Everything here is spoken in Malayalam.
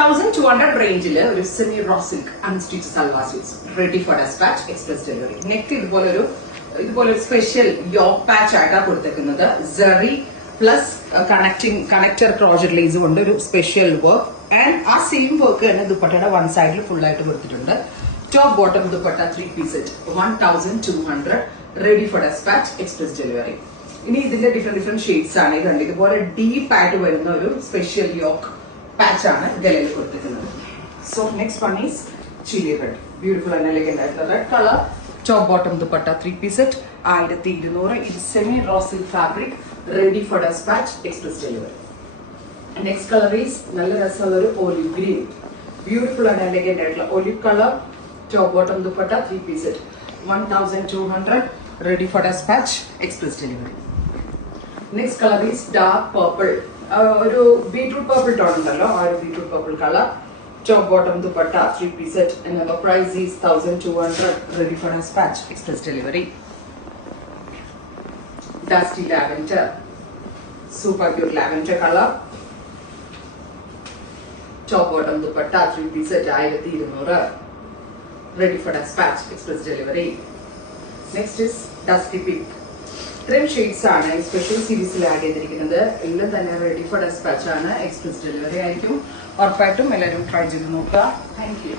1200 റേഞ്ചിൽ ഒരു semi raw silk unstitch salwar suits ready for despatch express delivery. Neck ഇതുപോലെ ഒരു സ്പെഷ്യൽ യോക്ക് പാച്ച് ആയിട്ടാണ് കൊടുത്തേക്കുന്നത്. സെറി പ്ലസ് കണക്ടർ ക്രോഷറ്റ് ലേസ് കൊണ്ട് ഒരു സ്പെഷ്യൽ വർക്ക് ആൻഡ് ആ സെയിം വർക്ക് തന്നെ ദുപ്പട്ടയുടെ വൺ സൈഡിൽ ഫുൾ ആയിട്ട് കൊടുത്തിട്ടുണ്ട്. Top bottom dupatta 3 piece set 1200 ready for despatch express delivery. ഇനി ഇതിന്റെ ഡിഫറെന്റ് ഷെയ്ഡ്സ് ആണ്. ഇത് ഇതുപോലെ ഡീപ്പ് ആയിട്ട് വരുന്ന ഒരു സ്പെഷ്യൽ യോക്ക് പാച്ച് ആണ് ഗലയിൽ കൊടുത്തിരിക്കുന്നത്. So next one is chilli red. Beautiful and elegant ആയിട്ടുള്ള red colour. Top bottom dupatta 3 piece set 1200. ഇത് semi raw silk fabric ready for despatch express delivery. Next colour is നല്ല രസമുള്ള ഒരു olive green. Beautiful and elegant ആയിട്ടുള്ള olive colour. Top bottom dupatta 3 piece set 1200 ready for despatch express delivery. Next colour is dark purple. ഒരു ബീട്രൂട്ട് പർപ്പിൾ ടോൺ ഉണ്ടല്ലോ, ആ ഒരു beetroot purple colour. Top bottom dupatta 3 piece set and the price is 1200 ready for dispatch express delivery. Dusty lavender, super pure lavender color. Top bottom dupatta 3 piece set 1200 ready for dispatch express delivery. Next is dusty pink. ഇത്രയും ഷെയ്ഡ്സ് ആണ് സ്പെഷ്യൽ സീരീസിൽ ആഡ് ചെയ്തിരിക്കുന്നത്. എല്ലാം തന്നെ റെഡി ഫോർ ഡെസ്പാച്ച് ആണ്, എക്സ്പ്രസ് ഡെലിവറി ആയിരിക്കും. ഉറപ്പായിട്ടും എല്ലാവരും ട്രൈ ചെയ്ത് നോക്കുക. Thank you.